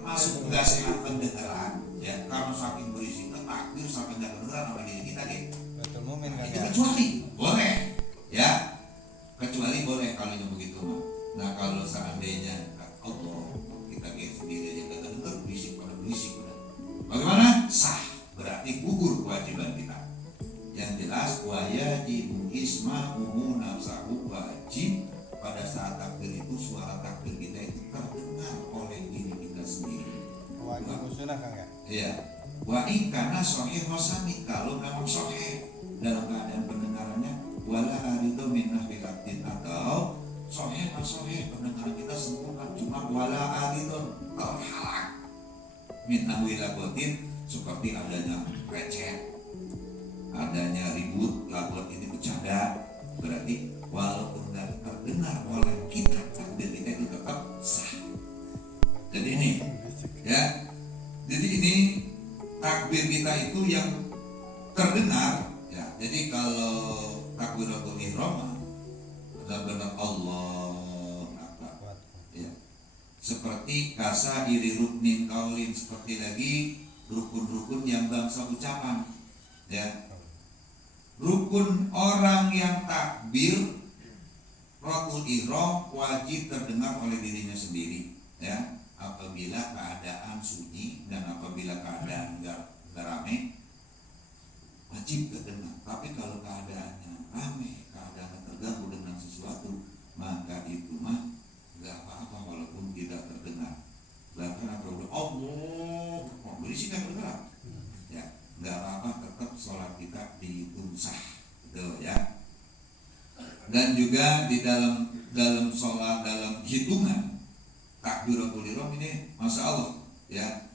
termasuk nggak sehat pendengaran ya, karena saking berisiknya takbir sampai nggak kedengeran sama diri kita gitu. Betul mumin kan Itu ya. kecuali boleh ya, kecuali boleh kalau yang begitu mah. Nah kalau seandainya Allah kita kayak sendiri aja nggak kedenger, berisik udah. Bagaimana? Sah, berarti gugur kewajiban kita. Yang jelas wajibu isma'uhu nafsahu, wajib pada saat takbir itu suara takbir kita itu terdengar oleh diri kita sendiri. Wajib sunnah kan ya. Iya. Wa in kana sahih wasami, kalau memang sahih dalam keadaan pendengarannya, wala arido min nahwil abdin, atau sahih pendengaran kita sempurna, cuma wala arido terhalang min nahwil abdin, seperti adanya receh, adanya ribut, labot ini bercanda, berarti walaupun tidak terdengar oleh kita, takbir kita itu tetap sah. Jadi ini ya, jadi ini takbir kita itu yang terdengar ya. Jadi kalau takbiratul ihram benar-benar Allah Akbar ya, seperti kasa iri ruknin kaulin, seperti lagi rukun-rukun yang bangsa ucapan ya. Rukun orang yang takbir Ratul ihram wajib terdengar oleh dirinya sendiri ya, apabila keadaan sunyi dan apabila keadaan enggak rame wajib terdengar. Tapi kalau keadaannya rame, keadaan terganggu dengan sesuatu, maka itu mah enggak apa-apa walaupun tidak terdengar. Bahkan kalau Allah berisik kan terdengar ya, enggak apa-apa, tetap sholat kita dihitung sah gitu ya. Dan juga di dalam sholat, dalam hitungan takbiratul ihram ini masya Allah ya,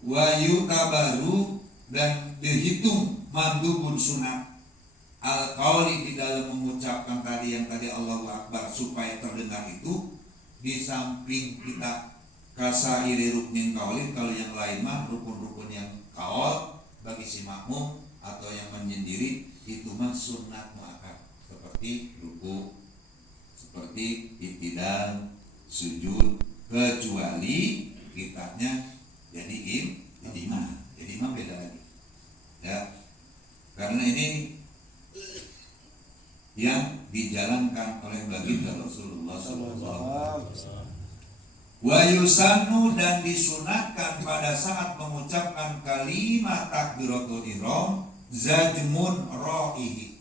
wa yutabaru, dan dihitung mandubun sunat al-qauli, di dalam mengucapkan tadi yang tadi Allahu Akbar supaya terdengar itu, di samping kita kasairi ruknin qaulin, kalau yang lain mah rukun-rukun yang qaul bagi si makmum atau yang menyendiri itu mah sunat muakkad, seperti ruku, seperti i'tidal, sujud, kecuali kitanya jadi imam beda lagi ya, karena ini yang dijalankan oleh baginda Rasulullah SAW. Wa yusannu, dan disunatkan pada saat mengucapkan kalimat takbiratul ihram zajmun ra'ihi,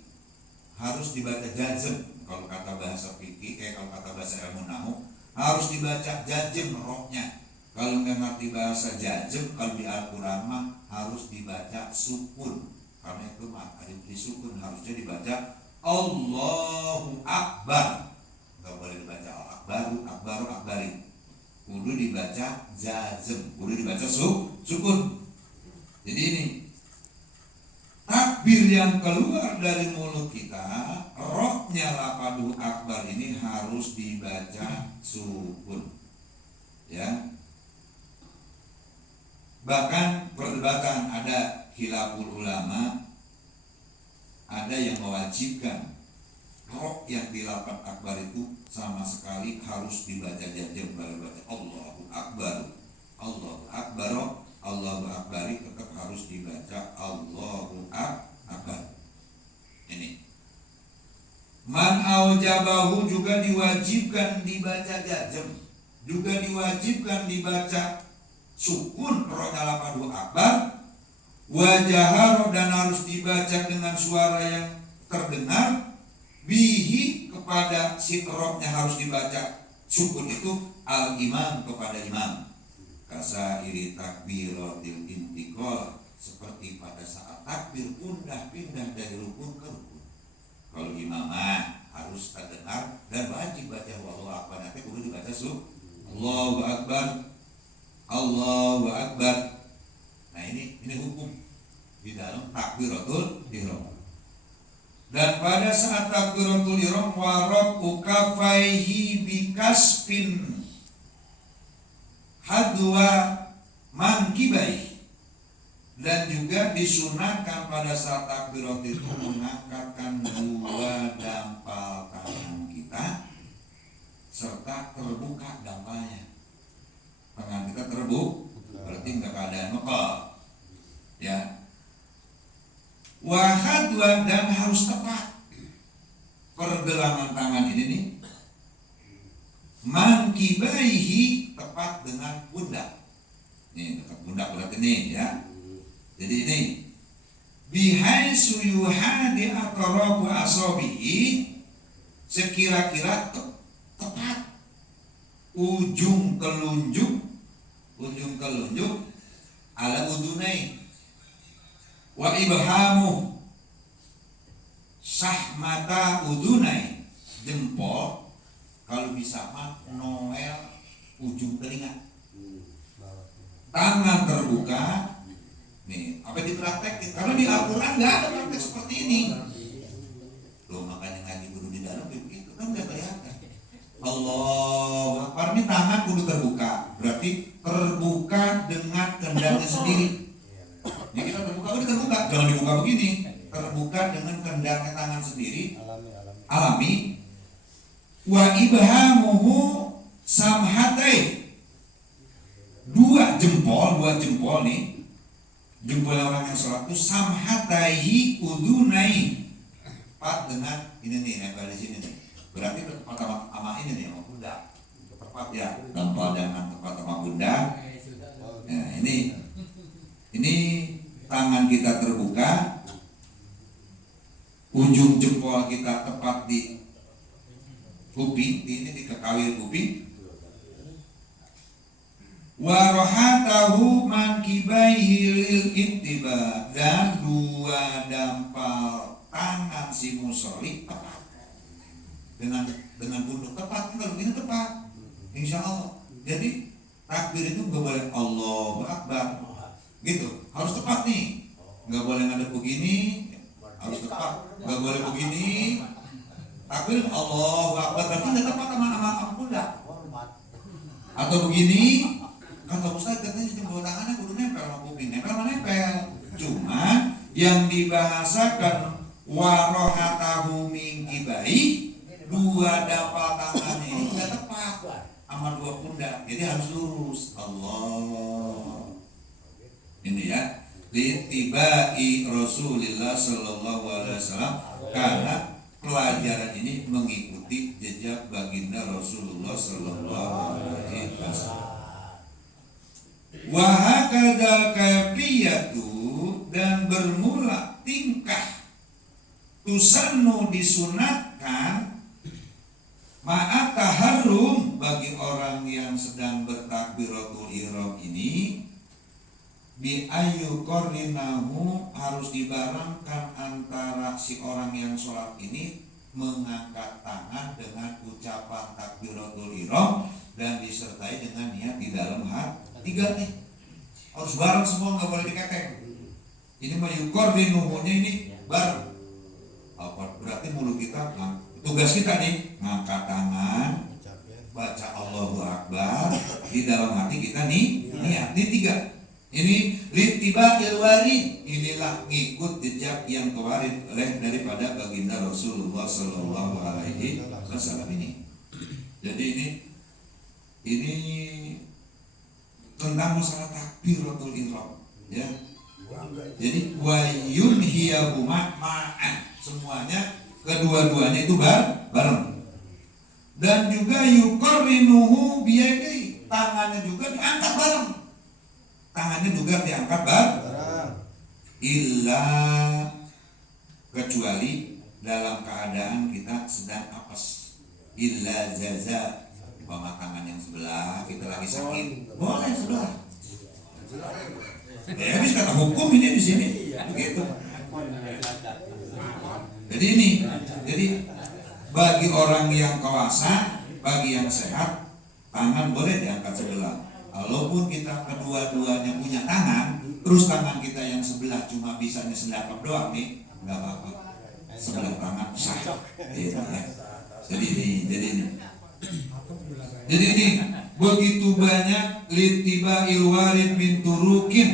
harus dibaca jazm. Kalau kata bahasa fikih, kalau kata bahasa ilmu nahwu harus dibaca jazm rohnya. Kalau nggak ngerti bahasa jazm, kalau di Al-Quran mah harus dibaca sukun, karena itu mah alif disukun, harusnya dibaca Allahu Akbar, nggak boleh dibaca Akbaru Akbarin, kudu dibaca jazm, kudu dibaca sukun. Jadi ini takbir yang keluar dari mulut kita, rohnya lafadhu akbar ini harus dibaca sukun ya. Bahkan perdebatan, ada khilaful ulama, ada yang mewajibkan roh yang di lafadz akbar itu sama sekali harus dibaca jazm, baca Allahu Akbar, Allahu Akbar, Allahu Akbari, tetap harus dibaca Allahu Akbar. Ini man aujabahu, juga diwajibkan dibaca jazm, juga diwajibkan dibaca sukun rohnya lafadhu akbar, wajaharo, dan harus dibaca dengan suara yang terdengar, bihi, kepada si rohnya harus dibaca sukun itu al imam, kepada imam, kasairi takbiratil intiqal, seperti pada saat takbir pindah dari rukun ke rukun. Kalau imamah harus terdengar dan wajib baca Allahu Akbar, nanti kudu dibaca Allahu Akbar, Allahu Akbar. Nah ini hukum di dalam takbiratul ihram. Dan pada saat takbiratul ihram warab ukafaihi bikasfin hadwa mangkibai, dan juga disunahkan pada saat takbiratul itu mengangkatkan dua dampal kanan kita serta terbuka dampalnya. berarti nggak keadaan mekal ya. Wahadwa dan harus tepat pergelangan tangan ini nih, mankibaihi tepat dengan pundak. Nih dekat pundak berarti nih ya. Jadi ini bihaisu yuhadi aqrabu asabihi, sekira-kira tepat ujung telunjuk ala udunai wa ibhamu sahmata udunai, jempol kalau bisa mah noel ujung telinga, tangan terbuka. Nih, apa dipraktek? Karena di Al-Quran nggak ada praktek seperti ini. Loh, makanya ngaji kudu di dalam begitu kan nggak kelihatan. Allahu Akbar, ini tangan kudu terbuka, berarti terbuka dengan kendangnya sendiri. Ya kita terbuka, udah terbuka, jangan dibuka begini. Terbuka dengan kendangnya tangan sendiri, alami. Wa ibhamuhu samhatai, dua jempol nih. Jempol orang yang sholat itu samhataihi udunai, tepat dengan ini nih, nempel di sini nih. Berarti tepat sama ini nih, sama pundak. Tepat ya, tempel dengan tepat sama pundak. Nah, ini tangan kita terbuka, ujung jempol kita tepat di kuping, ini di kekawir kuping. Warohatahu mankibaihi lil ittiba, dan dua dampal tangan si musolli tepat dengan pundak tepat. Kalau begini tepat, insya Allah. Jadi takbir itu nggak boleh Allahu Akbar gitu, harus tepat nih, nggak boleh ngadep begini, harus tepat, nggak boleh begini. Takbir Allahu Akbar berarti nggak tepat sama pundak. Atau begini, kata Ustaz katanya jempol tangannya kudu nempel sama kuping, nempel sama nempel. Cuma yang dibahasakan warohatahu mingkibai, dua dapat tangannya ini nggak tepat sama dua pundak, jadi harus lurus. Allah ini ya, litibai Rasulullah Sallallahu Alaihi Wasallam, karena pelajaran ini mengikuti jejak baginda Rasulullah Sallallahu Alaihi Wasallam. Wahakadal kaifiyatu, dan bermula tingkah tusannu disunatkan ma'at taharrum, bagi orang yang sedang bertakbiratul ihram ini, bi ayu qarinahu, harus dibarengkan antara si orang yang sholat ini mengangkat tangan dengan ucapan takbiratul ihram dan disertai dengan niat di dalam hati. Tiga nih harus bareng semua, nggak boleh dikekeng. Ini mayuqarrinuhunya ini bareng. Apa berarti mulut kita, tugas kita nih ngangkat tangan, baca Allahu Akbar, di dalam hati kita nih niat. Ini tiga. Ini littiba'il warid, inilah ngikut jejak yang kewarid daripada baginda Rasulullah Sallallahu Alaihi Wasallam ini. Jadi ini tentang masalah takbiratul ihram ya. Jadi wa yunhiyahuma ma'an, semuanya kedua-duanya itu bareng. Dan juga yuqarrinuhu biyadihi, tangannya juga diangkat bareng. Tangannya juga diangkat bareng. Illa, kecuali dalam keadaan kita sedang apes. Illa jaza, umpama tangan yang sebelah kita lagi sakit, boleh sebelah. Ya habis kata hukum ini di sini begitu. Jadi bagi orang yang kuasa, bagi yang sehat, tangan boleh diangkat sebelah. Walaupun kita kedua-duanya punya tangan, terus tangan kita yang sebelah cuma bisanya sedekap doang nih, nggak apa-apa. Sebelah tangan sah. Gitu, ya. Jadi ini begitu banyak litiba'il warid min turukin,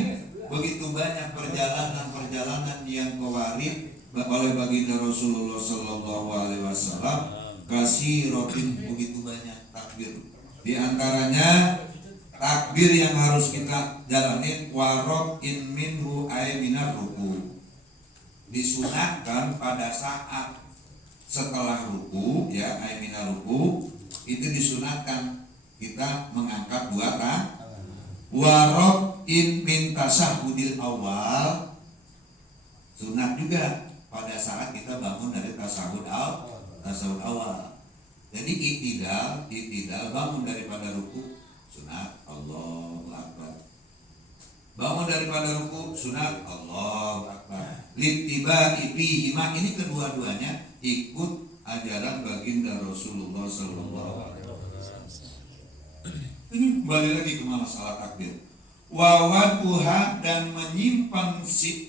begitu banyak perjalanan yang kewarid oleh baginda Rasulullah Sallallahu Alaihi Wasallam, kasih rotin, begitu banyak takbir. Di antaranya takbir takbir yang harus kita jalanin warok in minhu ay minar ruku. Disunatkan pada saat setelah ruku ya ay minar ruku itu disunatkan kita mengangkat dua tangan. Warok in min tasahudil awal sunat juga pada saat kita bangun dari tasahud awal. Jadi iktidal bangun daripada ruku sunat Allahu Akbar. Bangun daripada ruku sunat Allahu Akbar. Littiba'i fihima, ini kedua-duanya ikut ajaran baginda Rasulullah sallallahu alaihi wasallam. Ini kembali lagi ke masalah takbir. Wawaduha, dan menyimpan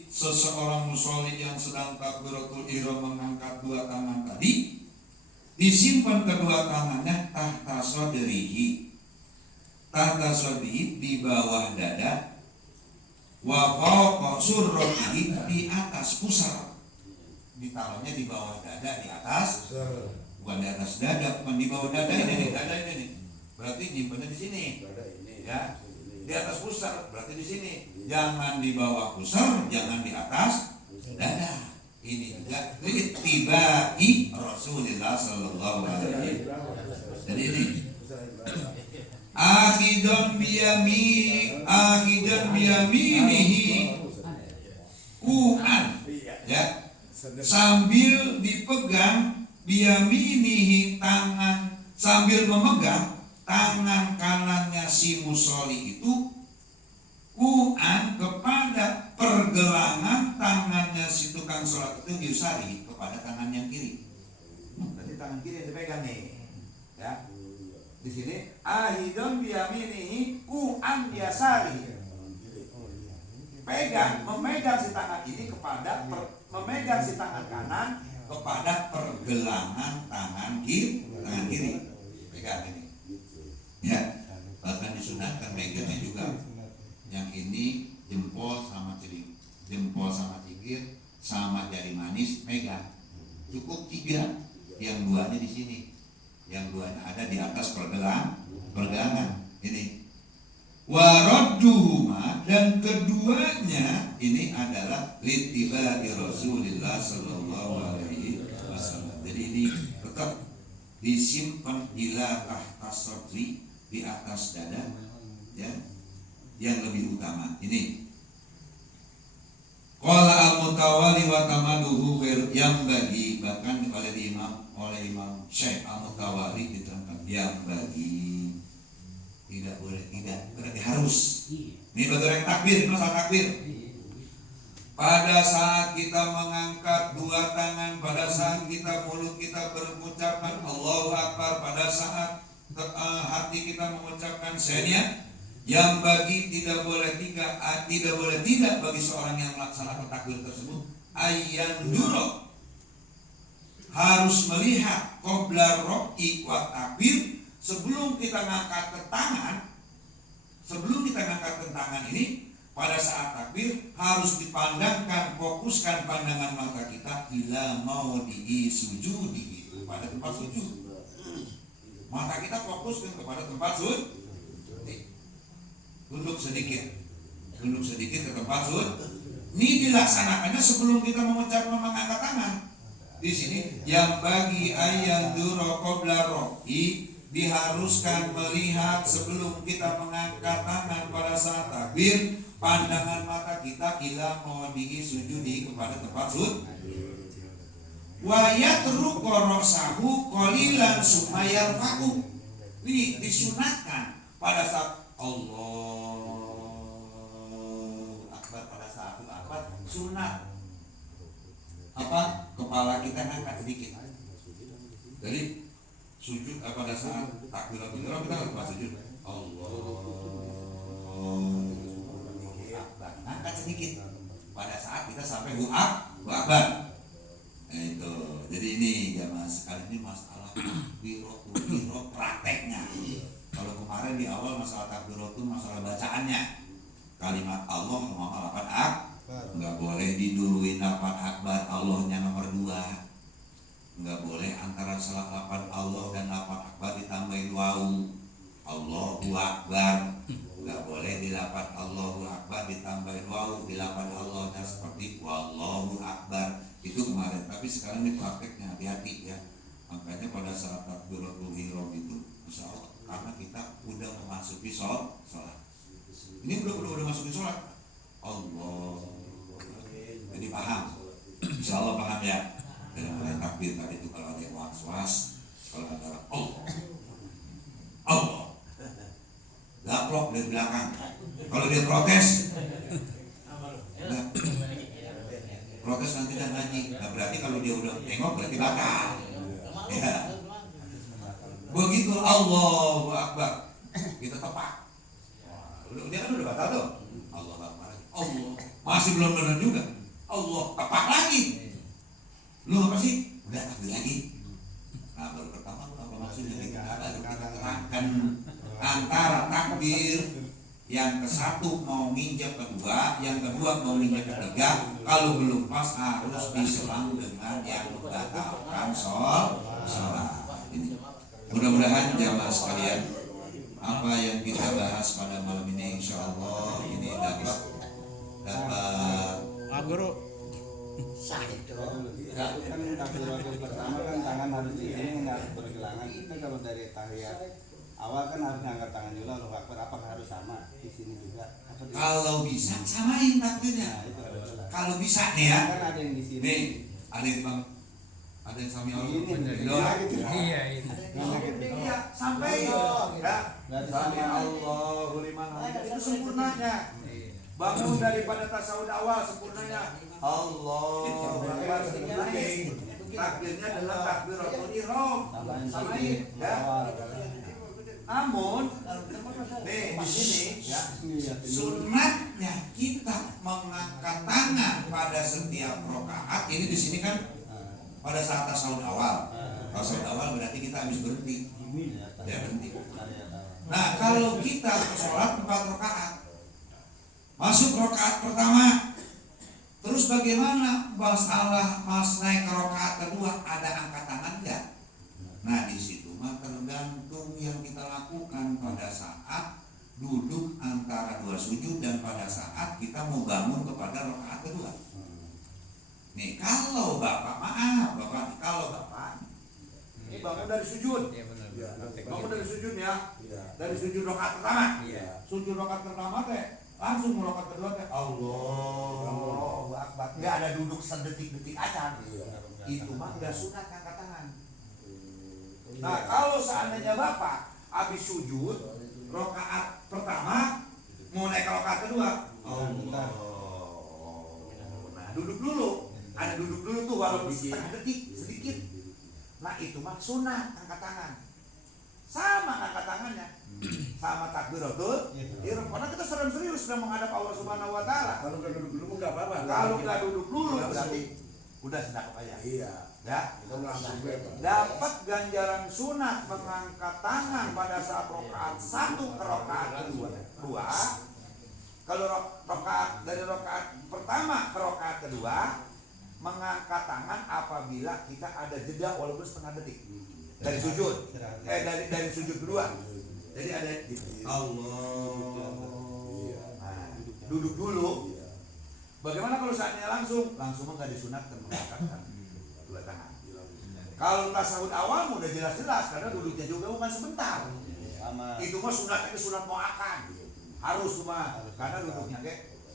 seseorang musolli yang sedang takbiratul ihram mengangkat dua tangan tadi, disimpan kedua tangannya tahta sodrihi di bawah dada, wa fawqa surratihi, di atas pusar. Ditaruhnya di bawah dada, di atas, bukan di atas dada, bukan di bawah dada ini nih, dada ini nih. Berarti nyimpannya di sini. Ya. Di atas pusar, berarti di sini. Jangan di bawah pusar, jangan di atas dada. Ini juga littiba'i Rasulullah sallallahu alaihi wasallam. Jadi ini akhidan biyaminihi ku'an, ya, sambil dipegang biyaminihi tangan, sambil memegang tangan kanannya si musolli itu ku'an kepada pergelangan tangannya si tukang sholat itu diusari kepada tangan yang kiri. Berarti tangan kiri yang dipegang nih, ya. Di sini ahidun biyaminihi ku'an yasari, memegang si tangan ini kepada memegang si tangan kanan kepada pergelangan tangan kiri, pegang ini. Ya, bahkan disunatkan megangnya juga. Yang ini jempol sama cingkir sama jari manis megang. Cukup 3, yang 2-nya di sini. Yang 2-nya ada di atas pergelangan. Ini. Waradduhuma, dan keduanya ini adalah littiba'i Rasulillah sallallahu alaihi wasallam. Jadi ini tetap disimpan ila tahta sadri, di atas dada, ya, yang lebih utama. Ini qala al-mutawali wa tamaduhu yang bagi, bahkan oleh Imam Syekh al-Mutawali diterangkan yang bagi, tidak boleh tidak, berarti harus. Ini betul yang takbir, masalah takbir. Pada saat kita mengangkat dua tangan, pada saat kita mulut kita berucapkan Allahu Akbar, pada saat hati kita mengucapkan senya, yang bagi tidak boleh tidak bagi seorang yang melaksanakan takbir tersebut ayyan duro, harus melihat qobla ro'i wa takbir, sebelum kita ngangkat tangan ini. Pada saat takbir harus dipandangkan, fokuskan pandangan mata kita ila maudhi'i sujudi, pada tempat sujud. Mata kita fokuskan kepada tempat sujud. Duduk sedikit ke tempat sujud. Ini dilaksanakannya sebelum kita mengucapkan mengangkat tangan. Di sini yang bagi ayat duro qobla ro'i, diharuskan melihat sebelum kita mengangkat tangan pada saat takbir, pandangan mata kita ila maudhi'i sujudi, kepada tempat sujud. Wa yatruku rasahu qalilan summa yarfa'u. Ini disunatkan pada saat Allahu Akbar, pada saat Akbar sunat apa? Kepala kita ngangkat sedikit. Jadi sujud pada saat takbiratul ihram kita lupa sujud. Allahu Akbar, angkat sedikit pada saat kita sampai Allahu Akbar. Nah, itu. Jadi ini ya Mas, kali ini masalah takbiratul ihram prakteknya. Kalau kemarin di awal masalah takbiratul, masalah bacaannya. Kalimat Allah nomor 8 enggak boleh diduluin 8 akbar, Allahnya nomor 2. Enggak boleh antara salah 8 Allah dan 8 akbar ditambahin wawu. Allahu Akbar. Enggak boleh dilafal Allahu Akbar ditambahin waw, dilafal Allahnya seperti wallahu akbar. Itu kemarin, tapi sekarang ini prakteknya hati-hati ya. Makanya pada saat takbiratul ihram itu insya Allah, karena kita udah memasuki sholat. Ini udah masukin sholat. Allah. Jadi paham. Insya Allah paham ya. Dalam mulai takbir tadi itu kalau ada yang was-was, kalau ada Allah. Gaplok dari belakang. Kalau dia protes, protes nanti dan ngaji. Nah, berarti kalau dia udah tengok berarti batal. Ya. Begitu Allahu Akbar, kita tepak. Dia kan udah batal tuh. Allah Akbar. Allah. Masih belum benar juga. Allah tepak lagi. Lu apa sih? Udah takbir lagi. Nah, baru pertama apa maksudnya? Baru kita terangkan antara takbir yang ke satu mau nginjak kedua, yang kedua mau nginjak ketiga. Kalau belum pas harus diselang dengan yang membatalkan sholat. Ini mudah-mudahan jamaah sekalian, apa yang kita bahas pada malam ini insya Allah ini dapat guru kan takbiratul pertama kan tangan harus di sini, harus bergelangan. Kita kalau dari tahiyat awal kan harus angkat tangan dulu, Allahu Akbar. Apakah harus sama di sini juga? kalau bisa samain takbirnya. Kalau bisa nih ya. Kan ada yang di sini. Nih, ada yang bang, ada yang sami Allah. Iya, ini. Iya, sampai ya. Sami Allahu liman hamidah, itu sempurnanya. Bangun daripada tasawuf awal sempurnanya. Allahu Akbar sempurnanya. Takbirnya adalah takbiratul ihram. Samain ya. Namun nih di sini ya, Sunnatnya kita mengangkat tangan pada setiap rakaat. Ini di sini kan pada saat tasawuf awal. Tasawuf awal berarti kita habis berhenti. Ya berhenti. Nah kalau kita sholat 4 rakaat, masuk rakaat pertama, terus bagaimana masalah mas naik ke rakaat kedua, ada angkat tangan enggak? Nah di situ mah tergantung yang kita lakukan pada saat duduk antara dua sujud dan pada saat kita mau bangun kepada rakaat kedua. Nih kalau bapak kalau bapak ini bangun dari sujud. Bangun dari sujud ya. Dari sujud rakaat pertama. Sujud rakaat pertama teh langsung rakaat kedua teh Allahu Akbar. Enggak ada duduk sedetik-detik aja. Itu mah enggak sunat angkat tangan. Nah, kalau seandainya Bapak habis sujud rakaat pertama mau naik ke rakaat kedua, nah, duduk dulu. Ada duduk dulu tuh walaupun setengah detik sedikit. Nah, itu mah sunat angkat tangan. Sama angkat tangannya. Sama takbiratul ihram. Karena kita serius sedang menghadap Allah Subhanahu wa taala. Kalau nggak duduk dulu enggak apa-apa. Kalau nggak duduk dulu berarti udah sedang aja. Iya. Ya, Kita langsung bebas. dapat ganjaran sunat mengangkat tangan pada saat rakaat 1 ke rakaat kedua. Kalau rakaat dari rakaat pertama ke rakaat kedua, mengangkat tangan apabila kita ada jeda walaupun setengah detik dari sujud. Dari sujud kedua. Jadi ada Allah. Nah, duduk dulu. Bagaimana kalau saatnya langsung nggak disunatkan mengangkatkan dua tangan. Kalau tasawuf awal udah jelas-jelas karena duduknya juga bukan sebentar. Itu mah sunatnya sunat muakkad. Harus mah karena duduknya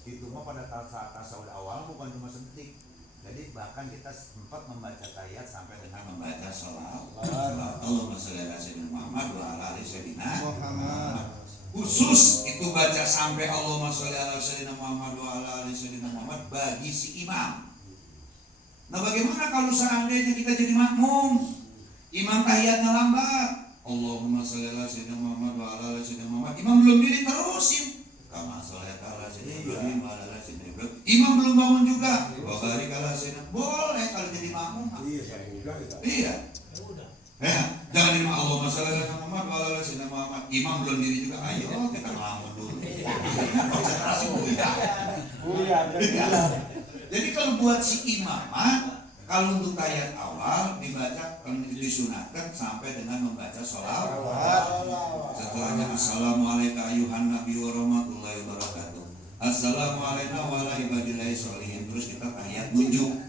itu mah pada saat tasawuf awal bukan cuma sedetik. Jadi bahkan kita sempat membaca tahiyat sampai dengan membaca sholawat. Allahumma sholli ala sayyidina Muhammad wa ala ali sayyidina Muhammad. Khusus itu baca sampai Allahumma sholli ala sayyidina Muhammad wa ala ali sayyidina Muhammad bagi si imam. Nah bagaimana kalau seandainya kita jadi makmum, imam tahiyatnya lambat, Allahumma sholli ala sayyidina Muhammad wa ala ali sayyidina Muhammad, imam belum diri terusin, kama sholli ala sayyidina Ibrahim wa ala ali sayyidina Ibrahim, imam belum bangun juga, wa barik ala sayyidina, boleh kalau jadi makmum. Iya. Ya, jangan imam Allahumma sholli ala sayyidina Muhammad wa ala ali sayyidina Muhammad, imam belum diri juga, ayo kita ngelamun dulu. Konsentrasi dulu ya. Jadi kalau buat si imam, Kalau untuk tahiyat awal dibaca disunatkan sampai dengan membaca sholawat. Setelahnya assalamualaikum ayuhan nabi warahmatullahi wabarakatuh. Assalamualaikum warahmatullahi wabarakatuh. Terus kita tahiyat nunjuk.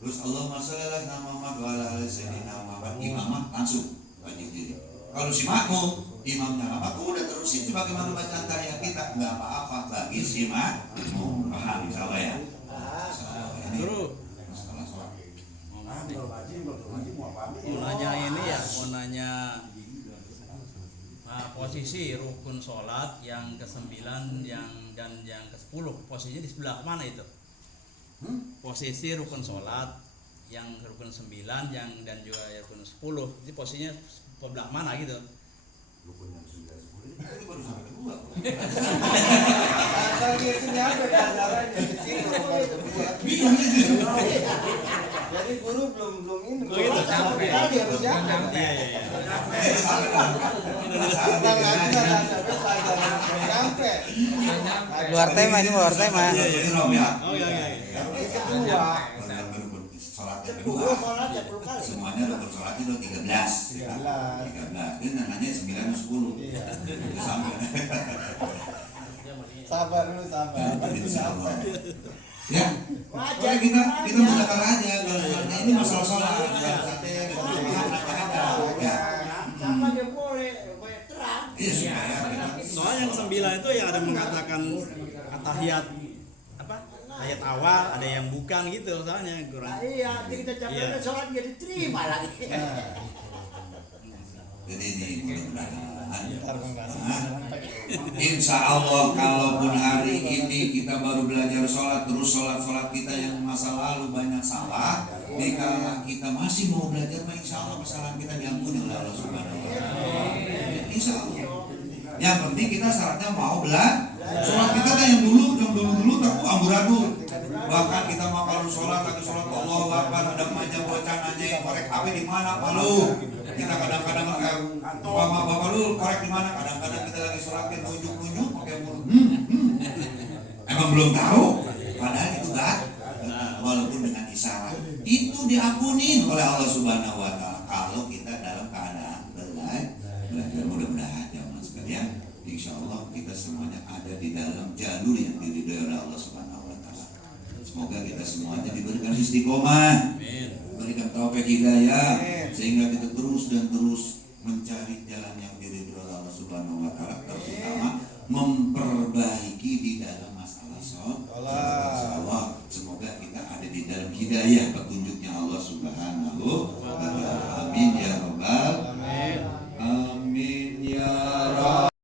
Terus Allahumma sholli ala Muhammad wa ala ali sayyidina Muhammad. Imamah langsung wajib diri. Kalau si makmum imamnya lama, udah terusin sebagaimana bacaan tahiyat kita, nggak apa-apa bagi si makmum. Paham insyaallah ya. Guru, Masalah sholat. mau nanya ini ya, mau nanya posisi rukun sholat yang ke-9 dan yang ke-10, posisinya di sebelah mana itu? Posisi rukun sholat yang rukun 9 dan juga rukun 10, itu posisinya sebelah mana gitu? Itu baru sampai kedua. Kalau itu nyampe kasarannya ke situ baru kedua. Bingung gitu. Jadi guru belum ini. Oh, itu sampai. Kali harus nyampe. Nyampe. Luar tema ini, luar tema. Ini Rom ya. Oh iya. Kedua. Sholat yang kedua. Semuanya rukun sholat itu 13. 13. Ini namanya 9 dan 10. Itu sampai. Sabar dulu, sabar. Insyaallah. Ya, pokoknya kita mudahkan aja kalau ini masalah sholat. Ya. Sama dia boleh terang. Iya supaya kita Soalnya yang 9 itu yang ada mengatakan tahiyat apa? Tahiyat awal, ada yang bukan gitu soalnya kurang. Iya, kita capek sholat dia diterima lagi. jadi ini mudah-mudahan insya Allah kalaupun hari ini kita baru belajar sholat terus sholat kita yang masa lalu banyak salah, jika kita masih mau belajar, insya Allah kesalahan kita diampuni oleh Allah Subhanahu Wa Taala. Insya Allah. Yang penting kita syaratnya mau belajar. Sholat kita kan yang dulu tak amburadul. Bahkan kita mau kalau sholat lagi sholat Allahu Akbar ada aja bocah nanya yang korek HP di mana Pak lu? Kita kadang-kadang bapak lu korek di mana? Kadang-kadang kita lagi sholatin nunjuk pakai mulut. Emang belum tahu? Padahal itu kan walaupun dengan isyarat itu diampuni oleh Allah Subhanahu Wa Taala kalau kita dalam keadaan belajar. Mudah-mudahan ya mas sekalian, insya Allah kita semuanya ada di dalam jalur yang diridhoi oleh Allah Subhanahu Wa Taala. Semoga kita semuanya diberikan istiqomah, berikan taufik hidayah, sehingga kita terus mencari jalan yang diridhoi oleh Allah Subhanahu Wa Taala, terutama memperbaiki di dalam masalah sholat. Semoga kita ada di dalam hidayah.